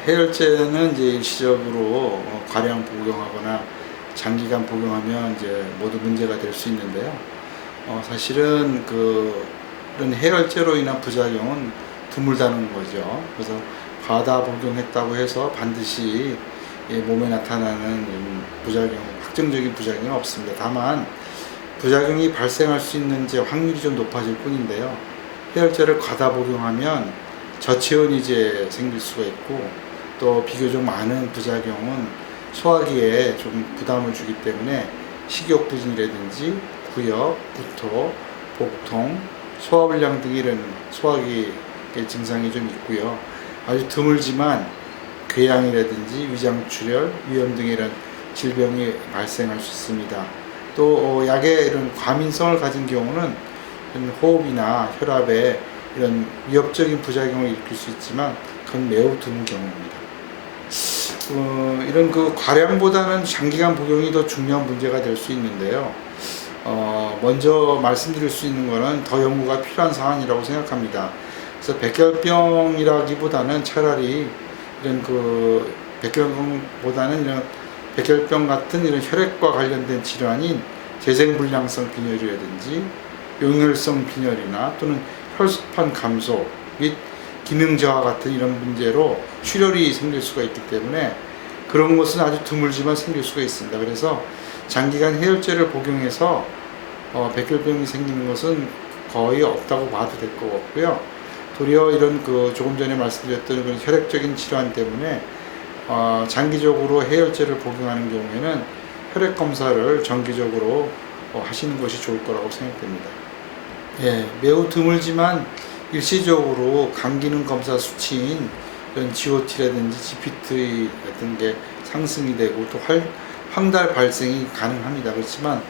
해열제는 이제 일시적으로 과량 복용하거나 장기간 복용하면 이제 모두 문제가 될 수 있는데요. 사실은 이런 해열제로 인한 부작용은 드물다는 거죠. 그래서 과다 복용했다고 해서 반드시 몸에 나타나는 부작용, 확정적인 부작용은 없습니다. 다만 부작용이 발생할 수 있는 이제 확률이 좀 높아질 뿐인데요. 해열제를 과다 복용하면 저체온이 이제 생길 수가 있고, 또 비교적 많은 부작용은 소화기에 좀 부담을 주기 때문에 식욕부진이라든지 구역, 구토, 복통, 소화불량 등 이런 소화기 증상이 좀 있고요. 아주 드물지만 궤양이라든지 위장출혈, 위염 등 이런 질병이 발생할 수 있습니다. 또 약의 이런 과민성을 가진 경우는 호흡이나 혈압에 이런 위협적인 부작용을 일으킬 수 있지만 그건 매우 드문 경우입니다. 이런 과량보다는 장기간 복용이 더 중요한 문제가 될 수 있는데요. 먼저 말씀드릴 수 있는 것은 더 연구가 필요한 사안이라고 생각합니다. 그래서 백혈병이라기보다는 차라리 이런 백혈병보다는 이런 백혈병 같은 이런 혈액과 관련된 질환인 재생불량성 빈혈이라든지 용혈성 빈혈이나 또는 혈소판 감소 및 기능 저하 같은 이런 문제로 출혈이 생길 수가 있기 때문에 그런 것은 아주 드물지만 생길 수가 있습니다. 그래서 장기간 해열제를 복용해서 백혈병이 생기는 것은 거의 없다고 봐도 될 것 같고요. 도리어 이런 조금 전에 말씀드렸던 그런 혈액적인 질환 때문에 장기적으로 해열제를 복용하는 경우에는 혈액 검사를 정기적으로 하시는 것이 좋을 거라고 생각됩니다. 예, 매우 드물지만 일시적으로 간 기능 검사 수치인 이런 GOT라든지 GPT 같은 게 상승이 되고 또 황달 발생이 가능합니다. 그렇지만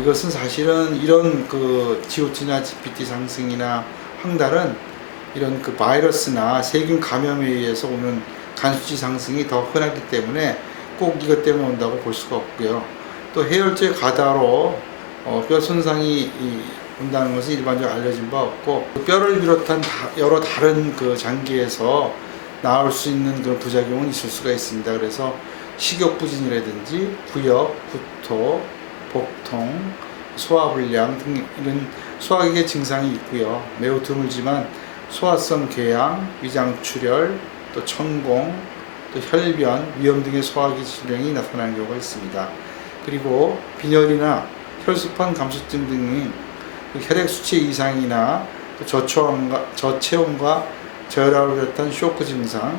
이것은 사실은 이런 GOT나 GPT 상승이나 황달은 이런 바이러스나 세균 감염에 의해서 오는 간 수치 상승이 더 흔하기 때문에 꼭 이것 때문에 온다고 볼 수가 없고요. 또 해열제 과다로 뼈 손상이 온다는 것은 일반적으로 알려진 바 없고, 뼈를 비롯한 여러 다른 장기에서 나올 수 있는 그런 부작용은 있을 수가 있습니다. 그래서 식욕부진이라든지 구역, 구토, 복통, 소화불량 등 이런 소화기계 증상이 있고요. 매우 드물지만 소화성 궤양, 위장출혈, 또 천공, 또 혈변, 위염 등의 소화기 질병이 나타나는 경우가 있습니다. 그리고 빈혈이나 혈소판 감소증 등의 혈액 수치 이상이나 또 저체온과 저혈압을 비롯한 쇼크 증상,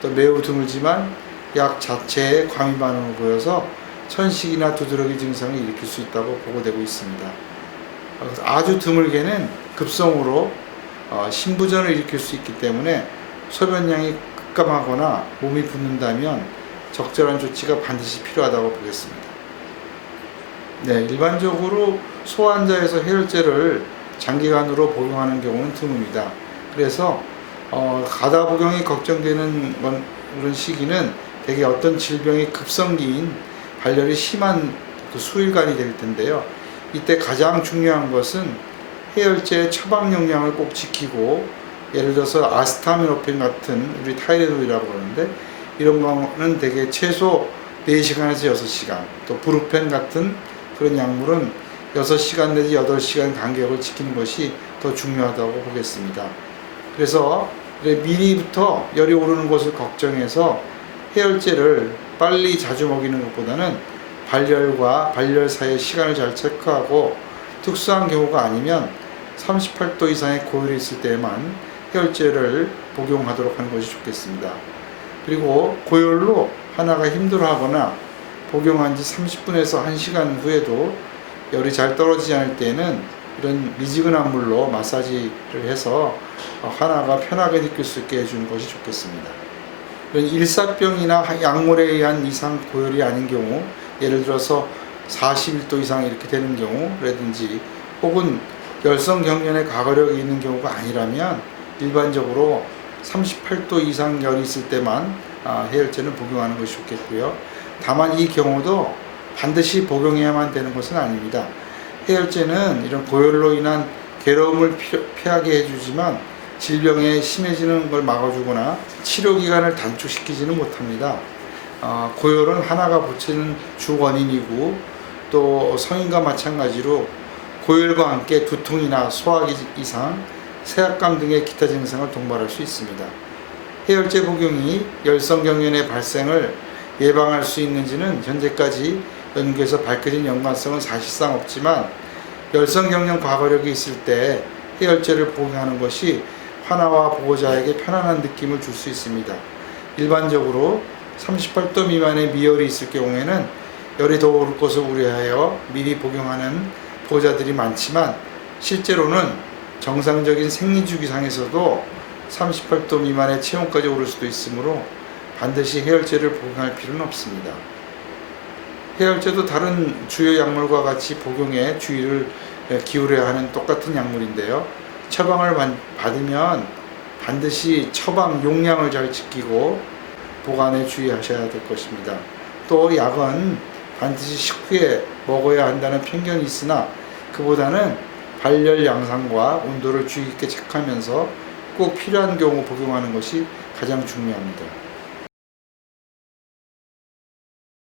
또 매우 드물지만 약 자체에 과민 반응을 보여서 천식이나 두드러기 증상을 일으킬 수 있다고 보고되고 있습니다. 아주 드물게는 급성으로 신부전을 일으킬 수 있기 때문에 소변량이 급감하거나 몸이 붓는다면 적절한 조치가 반드시 필요하다고 보겠습니다. 네, 일반적으로 소환자에서 해열제를 장기간으로 복용하는 경우는 드뭅니다. 그래서 과다 복용이 걱정되는 그런 시기는 대개 어떤 질병의 급성기인 발열이 심한 수일간이 될 텐데요. 이때 가장 중요한 것은 해열제의 처방 용량을 꼭 지키고, 예를 들어서 아스타미노펜 같은 우리 타이레놀이라고 그러는데 이런 거는 대개 최소 4시간에서 6시간, 또 브루펜 같은 그런 약물은 6시간 내지 8시간 간격을 지키는 것이 더 중요하다고 보겠습니다. 그래서 미리부터 열이 오르는 것을 걱정해서 해열제를 빨리 자주 먹이는 것보다는 발열과 발열 사이의 시간을 잘 체크하고, 특수한 경우가 아니면 38도 이상의 고열이 있을 때만 해열제를 복용하도록 하는 것이 좋겠습니다. 그리고 고열로 하나가 힘들어하거나 복용한 지 30분에서 1시간 후에도 열이 잘 떨어지지 않을 때는 이런 미지근한 물로 마사지를 해서 하나가 편하게 느낄 수 있게 해주는 것이 좋겠습니다. 이런 일사병이나 약물에 의한 이상 고열이 아닌 경우, 예를 들어서 41도 이상 이렇게 되는 경우라든지, 혹은 열성 경련의 과거력이 있는 경우가 아니라면 일반적으로 38도 이상 열이 있을 때만 해열제는 복용하는 것이 좋겠고요. 다만 이 경우도 반드시 복용해야만 되는 것은 아닙니다. 해열제는 이런 고열로 인한 괴로움을 피하게 해주지만 질병에 심해지는 걸 막아주거나 치료 기간을 단축시키지는 못합니다. 고열은 하나가 붙이는 주 원인이고 또 성인과 마찬가지로 고열과 함께 두통이나 소화기 이상, 세압감 등의 기타 증상을 동반할 수 있습니다. 해열제 복용이 열성경련의 발생을 예방할 수 있는지는 현재까지 연구에서 밝혀진 연관성은 사실상 없지만 열성경련 과거력이 있을 때 해열제를 복용하는 것이 환자와 보호자에게 편안한 느낌을 줄 수 있습니다. 일반적으로 38도 미만의 미열이 있을 경우에는 열이 더 오를 것을 우려하여 미리 복용하는 보호자들이 많지만 실제로는 정상적인 생리주기상에서도 38도 미만의 체온까지 오를 수도 있으므로 반드시 해열제를 복용할 필요는 없습니다. 해열제도 다른 주요 약물과 같이 복용에 주의를 기울여야 하는 똑같은 약물인데요. 처방을 받으면 반드시 처방 용량을 잘 지키고 보관에 주의하셔야 될 것입니다. 또 약은 반드시 식후에 먹어야 한다는 편견이 있으나 그보다는 발열 양상과 온도를 주의 깊게 체크하면서 꼭 필요한 경우 복용하는 것이 가장 중요합니다.